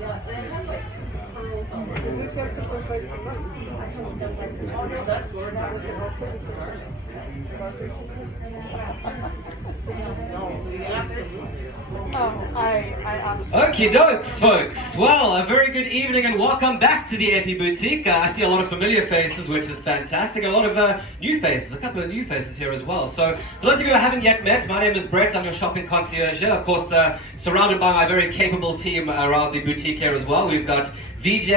Yeah, they have like pearls on them. We've got to provide some money. I haven't done like this. Oh no, that's gorgeous. That was Okie dokes, folks. Well, a very good evening and welcome back to the Effie Boutique. I see a lot of familiar faces, which is fantastic. A lot of new faces, a couple of new faces here as well. So, for those of you who haven't yet met, my name is Brett. I'm your shopping concierge here. Of course, surrounded by my very capable team around the boutique here as well. We've got VJ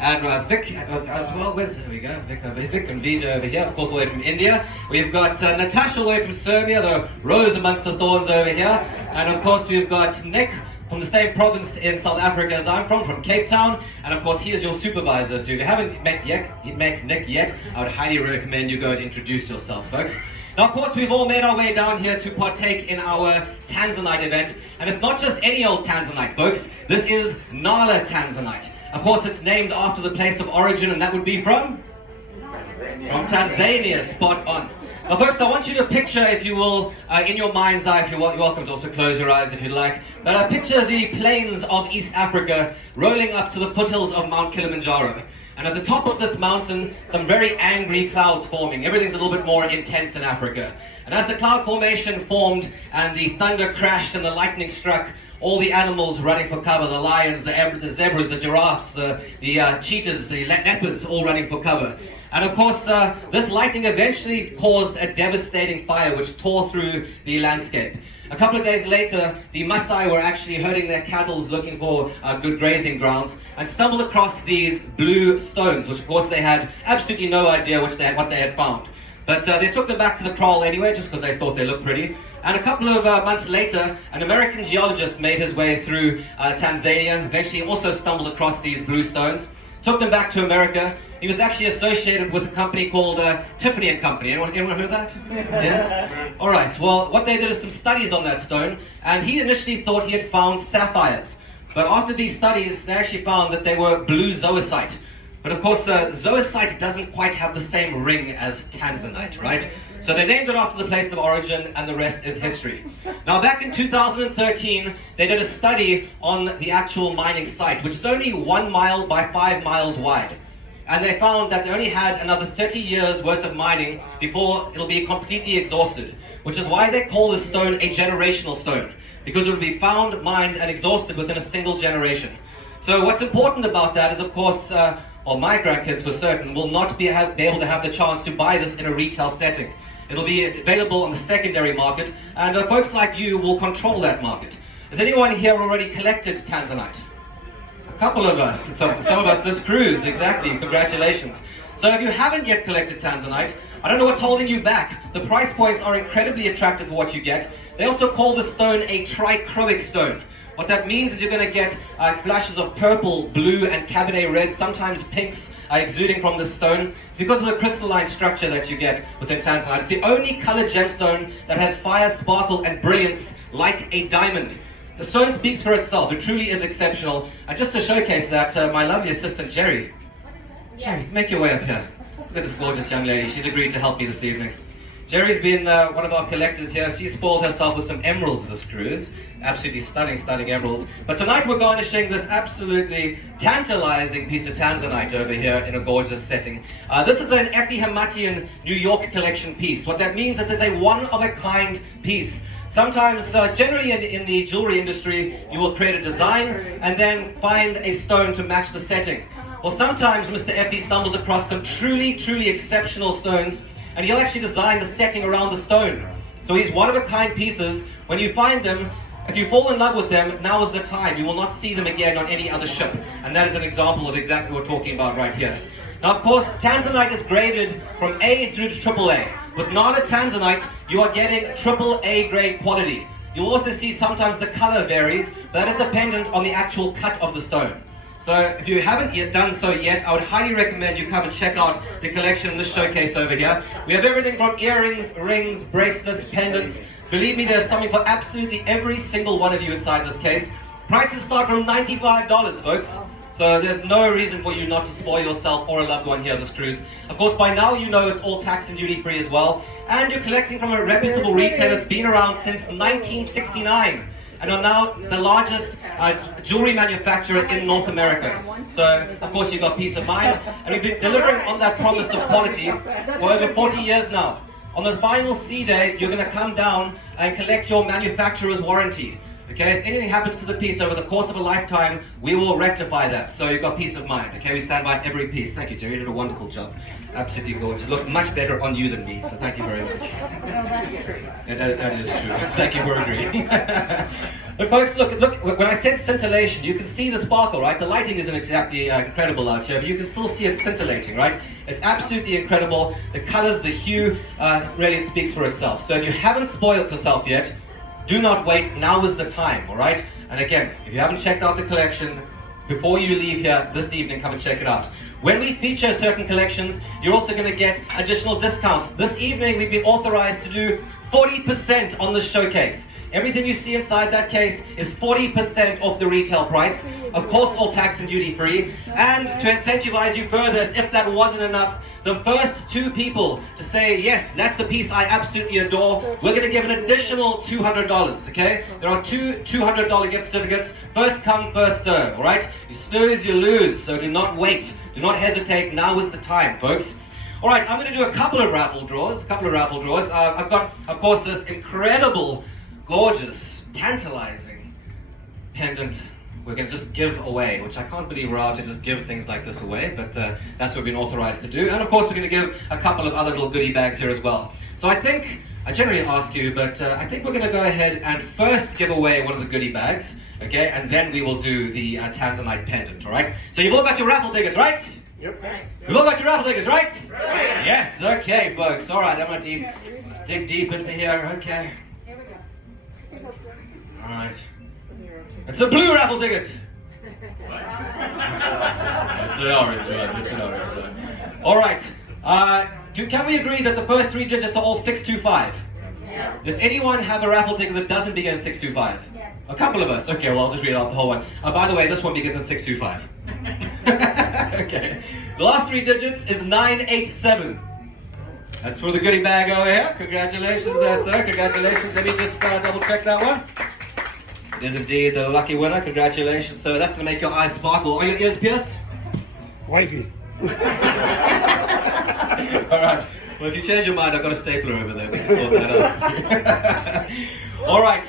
and Vic as well. There we go. Vic and VJ over here, of course, all the way from India. We've got Natasha all the way from Serbia, the rose amongst the thorns over here. And of course, we've got Nick from the same province in South Africa as I'm from Cape Town. And of course, he is your supervisor. So if you haven't met Nick yet, I would highly recommend you go and introduce yourself, folks. Now, of course, we've all made our way down here to partake in our Tanzanite event. And it's not just any old Tanzanite, folks. This is Nahla Tanzanite. Of course, it's named after the place of origin, and that would be from Tanzania, spot on. Now, folks, I want you to picture, if you will, in your mind's eye, if you're welcome to also close your eyes if you'd like, but picture the plains of East Africa rolling up to the foothills of Mount Kilimanjaro. And at the top of this mountain, some very angry clouds forming. Everything's a little bit more intense in Africa. And as the cloud formation formed and the thunder crashed and the lightning struck, all the animals running for cover, the lions, the zebras, the giraffes, the cheetahs, the leopards, all running for cover. And of course, this lightning eventually caused a devastating fire which tore through the landscape. A couple of days later, the Maasai were actually herding their cattle looking for good grazing grounds and stumbled across these blue stones, which of course they had absolutely no idea what they had found. But they took them back to the kraal anyway, just because they thought they looked pretty. And a couple of months later, an American geologist made his way through Tanzania, eventually also stumbled across these blue stones, took them back to America. He was actually associated with a company called Tiffany & Company. Anyone heard of that? Yes? All right, well, what they did is some studies on that stone, and he initially thought he had found sapphires. But after these studies, they actually found that they were blue zoisite. But of course, zoisite doesn't quite have the same ring as Tanzanite, right? So they named it after the place of origin, and the rest is history. Now, back in 2013, they did a study on the actual mining site, which is only 1 mile by 5 miles wide. And they found that they only had another 30 years worth of mining before it'll be completely exhausted, which is why they call this stone a generational stone, because it will be found, mined, and exhausted within a single generation. So what's important about that is, of course, well, my grandkids for certain will not be able to have the chance to buy this in a retail setting. It'll be available on the secondary market, and folks like you will control that market. Has anyone here already collected Tanzanite? A couple of us, some of us this cruise, exactly, congratulations. So if you haven't yet collected Tanzanite, I don't know what's holding you back. The price points are incredibly attractive for what you get. They also call this stone a trichroic stone. What that means is you're going to get flashes of purple, blue, and cabernet red, sometimes pinks, exuding from this stone. It's because of the crystalline structure that you get within Tanzanite. It's the only colored gemstone that has fire, sparkle, and brilliance like a diamond. The stone speaks for itself. It truly is exceptional. And just to showcase that, my lovely assistant, Jerry. Yes. Jerry, make your way up here. Look at this gorgeous young lady. She's agreed to help me this evening. Jerry's been one of our collectors here. She spoiled herself with some emeralds this cruise. Absolutely stunning, stunning emeralds. But tonight we're garnishing this absolutely tantalizing piece of Tanzanite over here in a gorgeous setting. This is an Effie Hamatian New York collection piece. What that means is it's a one-of-a-kind piece. Sometimes, generally in the jewelry industry, you will create a design and then find a stone to match the setting. Well, sometimes Mr. Effie stumbles across some truly, truly exceptional stones, and he'll actually design the setting around the stone. So these one-of-a-kind pieces, when you find them, if you fall in love with them, now is the time. You will not see them again on any other ship. And that is an example of exactly what we're talking about right here. Now, of course, Tanzanite is graded from A through to AAA. With Nahla Tanzanite, you are getting AAA grade quality. You'll also see sometimes the color varies, but that is dependent on the actual cut of the stone. So if you haven't yet done so yet, I would highly recommend you come and check out the collection in this showcase over here. We have everything from earrings, rings, bracelets, pendants. Believe me, there's something for absolutely every single one of you inside this case. Prices start from $95, folks. So there's no reason for you not to spoil yourself or a loved one here on this cruise. Of course, by now you know it's all tax and duty free as well. And you're collecting from a reputable retailer that's been around since 1969. and are now the largest jewelry manufacturer in North America. So, of course, you've got peace of mind, and we've been delivering on that promise of quality for over 40 years now. On the final C day, you're going to come down and collect your manufacturer's warranty. Okay, if anything happens to the piece over the course of a lifetime, we will rectify that. So you've got peace of mind. Okay, we stand by every piece. Thank you, Jerry. You did a wonderful job. Absolutely gorgeous. Look much better on you than me, so thank you very much. No, that's true. That is true. Thank you for agreeing. But folks, look, when I said scintillation, you can see the sparkle, right? The lighting isn't exactly incredible out here, but you can still see it scintillating, right? It's absolutely incredible. The colors, the hue, really it speaks for itself. So if you haven't spoiled yourself yet, do not wait. Now is the time, all right? And again, if you haven't checked out the collection, before you leave here this evening, come and check it out. When we feature certain collections, you're also going to get additional discounts. This evening, we've been authorized to do 40% on the showcase. Everything you see inside that case is 40% off the retail price. Of course, all tax and duty free. And to incentivize you further, as if that wasn't enough, the first 2 people to say, yes, that's the piece I absolutely adore, we're going to give an additional $200, okay? There are 2 $200 gift certificates. First come, first serve, all right? You snooze, you lose, so do not wait. Do not hesitate. Now is the time, folks. All right, I'm going to do a couple of raffle draws. I've got, of course, this incredible, gorgeous, tantalizing pendant we're going to just give away, which I can't believe we're allowed to just give things like this away, but that's what we've been authorized to do. And of course, we're going to give a couple of other little goodie bags here as well. So I generally ask you, but I think we're going to go ahead and first give away one of the goodie bags, okay, and then we will do the Tanzanite pendant, all right? So you've all got your raffle tickets, right? Yep. You've all got your raffle tickets, right? Right. Yes, okay, folks. All right, I'm going to dig deep into here, okay. Here we go. All right. It's a blue raffle ticket. It's an orange one. All right. Can we agree that the first 3 digits are all 625? Yeah. Does anyone have a raffle ticket that doesn't begin in 625? Yes. A couple of us. Okay, well, I'll just read out the whole one. By the way, this one begins in 625. Okay. The last 3 digits is 987. That's for the goodie bag over here. Congratulations there, sir. Congratulations. Let me just double check that one. It is indeed the lucky winner. Congratulations. So that's going to make your eyes sparkle. Are your ears pierced? Wifey. All right. Well, if you change your mind, I've got a stapler over there. We can sort that out. All right.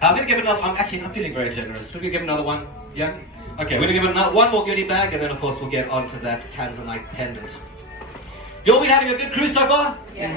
I'm going to give another. I'm feeling very generous. We're going to give another one. Yeah? Okay, we're going to give another one more goodie bag, and then, of course, we'll get onto that Tanzanite pendant. You all been having a good cruise so far? Yeah.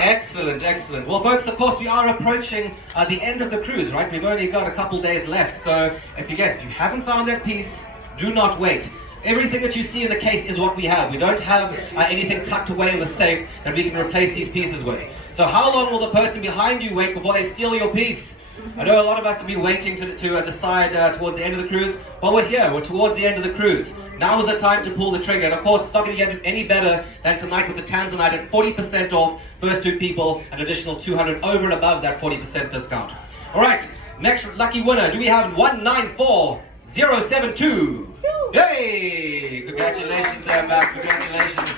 Excellent, excellent. Well, folks, of course, we are approaching the end of the cruise, right? We've only got a couple days left. So if you haven't found that piece, do not wait. Everything that you see in the case is what we have. We don't have anything tucked away in the safe that we can replace these pieces with. So how long will the person behind you wait before they steal your piece? I know a lot of us have been waiting to decide towards the end of the cruise. Well, we're here. We're towards the end of the cruise. Now is the time to pull the trigger. And of course, it's not going to get any better than tonight with the Tanzanite at 40% off. First 2 people, an additional 200 over and above that 40% discount. All right, next lucky winner. Do we have 194072? Yay! Congratulations there, Mac. Congratulations.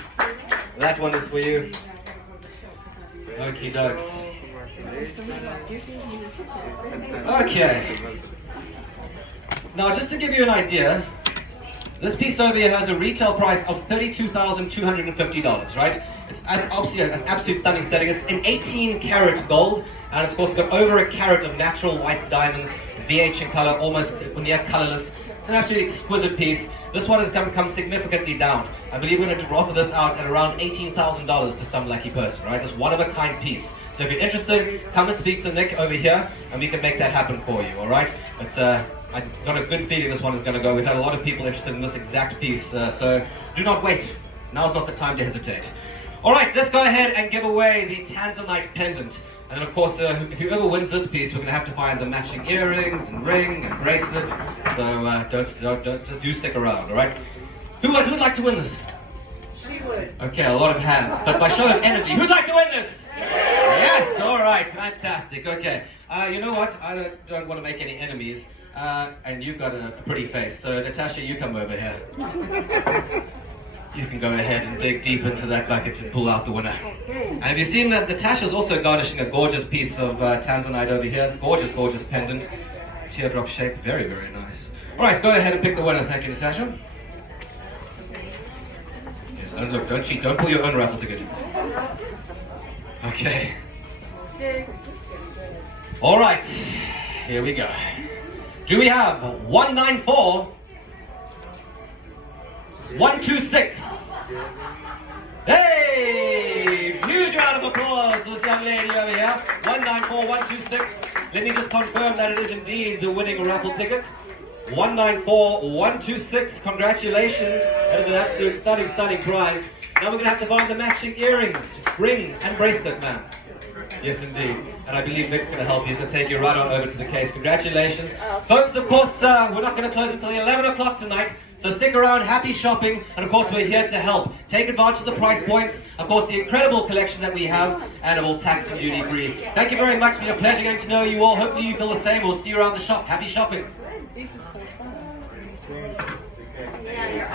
That one is for you. Okie dokes. Okay. Now, just to give you an idea, this piece over here has a retail price of $32,250, right? It's obviously an absolute stunning setting. It's in 18 karat gold, and it's of course got over a carat of natural white diamonds, VH in color, almost near colorless. It's an absolutely exquisite piece. This one has come significantly down. I believe we're going to offer this out at around $18,000 to some lucky person, right? It's one of a kind piece. So if you're interested, come and speak to Nick over here, and we can make that happen for you, all right? But I've got a good feeling this one is going to go. We've had a lot of people interested in this exact piece, so do not wait. Now's not the time to hesitate. All right, let's go ahead and give away the Tanzanite pendant. And then, of course, if whoever wins this piece, we're going to have to find the matching earrings and ring and bracelet. So just do stick around, all right? Who'd like to win this? She would. Okay, a lot of hands. But by show of energy, who'd like to win this? Yes, all right, fantastic. Okay, you know what? I don't want to make any enemies. And you've got a pretty face. So, Natasha, you come over here. You can go ahead and dig deep into that bucket to pull out the winner. And have you seen that Natasha's also garnishing a gorgeous piece of Tanzanite over here? Gorgeous, gorgeous pendant. teardrop shape. Very, very nice. All right, go ahead and pick the winner. Thank you, Natasha. Yes, and look, don't cheat. Don't pull your own raffle ticket. Okay. All right, here we go. Do we have 194, 126? Hey! Huge round of applause for this young lady over here. 194, 126. Let me just confirm that it is indeed the winning raffle ticket. 194, 126. Congratulations. That is an absolute stunning, stunning prize. Now we're going to have to find the matching earrings, ring, and bracelet, ma'am. Yes, indeed. And I believe Vic's going to help you, so take you right on over to the case. Congratulations. Folks, of course, we're not going to close until 11 o'clock tonight, so stick around, happy shopping, and of course we're here to help. Take advantage of the price points, of course the incredible collection that we have, and of all tax and duty free. Thank you very much. It's been a pleasure getting to know you all. Hopefully you feel the same. We'll see you around the shop. Happy shopping. Yeah, you're